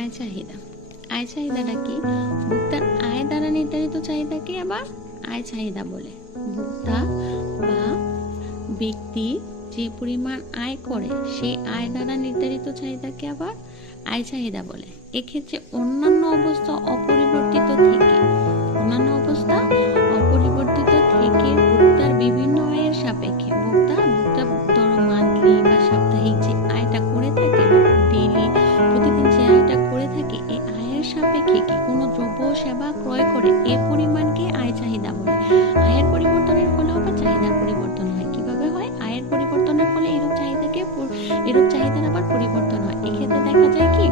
আয় চাহিদা। আয় চাহিদাটা কি? ভোক্তার আয় দ্বারা নির্ধারিত চাহিদাকে আবার আয় চাহিদা বলে। ভোক্তা বা ব্যক্তি যে পরিমাণ আয় করে সেই আয় দ্বারা নির্ধারিত চাহিদাকে আবার আয় চাহিদা বলে। এক্ষেত্রে অন্যান্য অবস্থা অপরিবর্তিত থেকে ভোক্তার বিভিন্ন আয়ের সাপেক্ষে ভোক্তা ধরো মান্থলি বা সাপ্তাহিক যে আয়টা করে থাকে বা ডেইলি প্রতিদিন যে আয়টা করে থাকে, এই আয়ের সাপেক্ষে কি কোনো দ্রব্য সেবা ক্রয় করে এই পরিমাণকে আয় চাহিদা বলে। আয়ের পরিবর্তনের ফলে আবার চাহিদার পরিবর্তন হয়। কিভাবে হয়? আয়ের পরিবর্তনের ফলে এরূপ চাহিদার আবার পরিবর্তন হয়। এক্ষেত্রে দেখা যায় কি,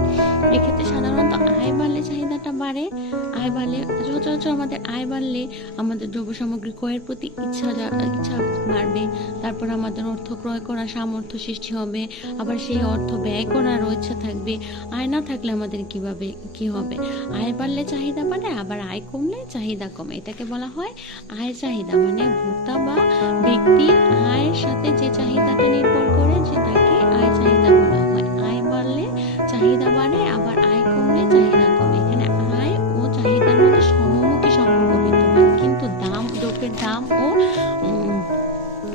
এক্ষেত্রে সাধারণত আয় বাড়লে চাহিদাটা বাড়ে। আয় বাড়লে সচরাচর আমাদের আয় বাড়লে আমাদের দ্রব্য সামগ্রী ক্রয়ের প্রতি ইচ্ছা বাড়বে। তারপর আমাদের অর্থ ক্রয় করার সামর্থ্য সৃষ্টি হবে, আবার সেই অর্থ ব্যয় করারও ইচ্ছা থাকবে। আয় না থাকলে আমাদের কি হবে? আয় বাড়লে চাহিদা বাড়ে, আবার আয় কমলে চাহিদা কমে। এটাকে বলা হয় আয় চাহিদা। মানে ভোক্তা বা ব্যক্তির আয়ের সাথে যে চাহিদাটা নির্ভর করে সেটাকে আয় চাহিদা বলা হয়। আয় বাড়লে চাহিদা বাড়ে, আবার আয় কমলে চাহিদা কমে। এখানে আয় ও চাহিদার মধ্যে সমমুখী সম্পর্ক বিদ্যমান, কিন্তু দ্রব্যের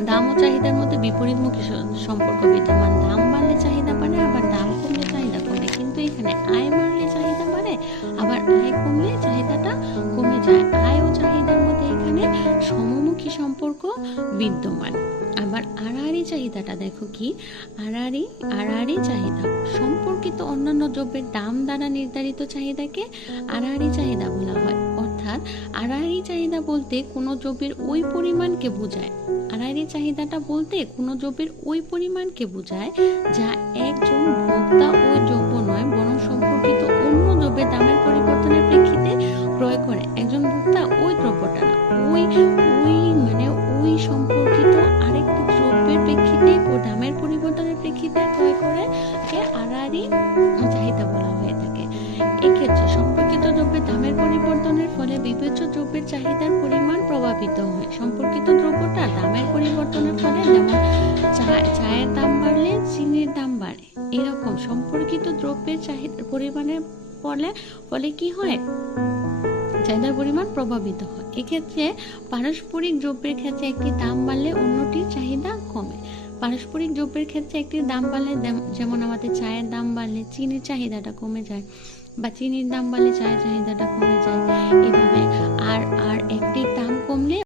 দাম ও চাহিদার মধ্যে বিপরীতমুখী সম্পর্ক বিদ্যমান। দাম বাড়লে চাহিদা বাড়ে, আবার দাম কমলে চাহিদা কমে। কিন্তু এখানে আয় বাড়লে চাহিদা বাড়ে, আবার আয় কমলে চাহিদাটা কমে যায়। আয় ও চাহিদার মধ্যে এখানে সমমুখী সম্পর্ক বিদ্যমান। আবার আড়াআড়ি চাহিদাটা দেখো কি, আড়াআড়ি চাহিদা সম্পর্কিত অন্যান্য দ্রব্যের দাম দ্বারা নির্ধারিত চাহিদাকে আড়াআড়ি চাহিদা বলা হয়। অর্থাৎ আড়াআড়ি চাহিদা বলতে কোনো দ্রব্যের ওই পরিমাণকে বোঝায়। আড়াআড়ি চাহিদাটা বলতে কোনো দ্রব্যের ওই পরিমাণকে বোঝায় যা একজন ভোক্তা ওই দ্রব্য নয় বরং সম্পর্কিত অন্য দ্রব্যের দামের পরিবর্তনের প্রেক্ষিতে ক্রয় করে। একজন ভোক্তা ওই দ্রব্যটা না, ওই সম্পর্কিত আরেকটি দ্রব্যের প্রেক্ষিতে ও দামের পরিবর্তনের প্রেক্ষিতে ক্রয় করে কে আড়াআড়ি চাহিদা বলা হয়ে থাকে। এক্ষেত্রে সম্পর্কিত দ্রব্যের দামের পরিবর্তনের ফলে বিবেচ্য দ্রব্যের চাহিদার পরিমাণ প্রভাবিত হয়। সম্পর্কিত দ্রব্যটা দামের পরিবর্তনের ফলে, যেমন চায়ের দাম বাড়লে চিনির দাম বাড়ে, এরকম সম্পর্কিত দ্রব্যের চাহিদার পরিমাণের ফলে কি হয়? চাহিদার পরিমাণ প্রভাবিত হয়। এক্ষেত্রে পারস্পরিক দ্রব্যের ক্ষেত্রে একটি দাম বাড়লে অন্যটির চাহিদা কমে। পারস্পরিক দ্রব্যের ক্ষেত্রে একটি দাম বাড়লে, যেমন আমাদের চায়ের দাম বাড়লে চিনির চাহিদাটা কমে যায়, বা চিনির দাম বাড়লে চায়ের চাহিদাটা কমে যায়। এভাবে আর একটির দাম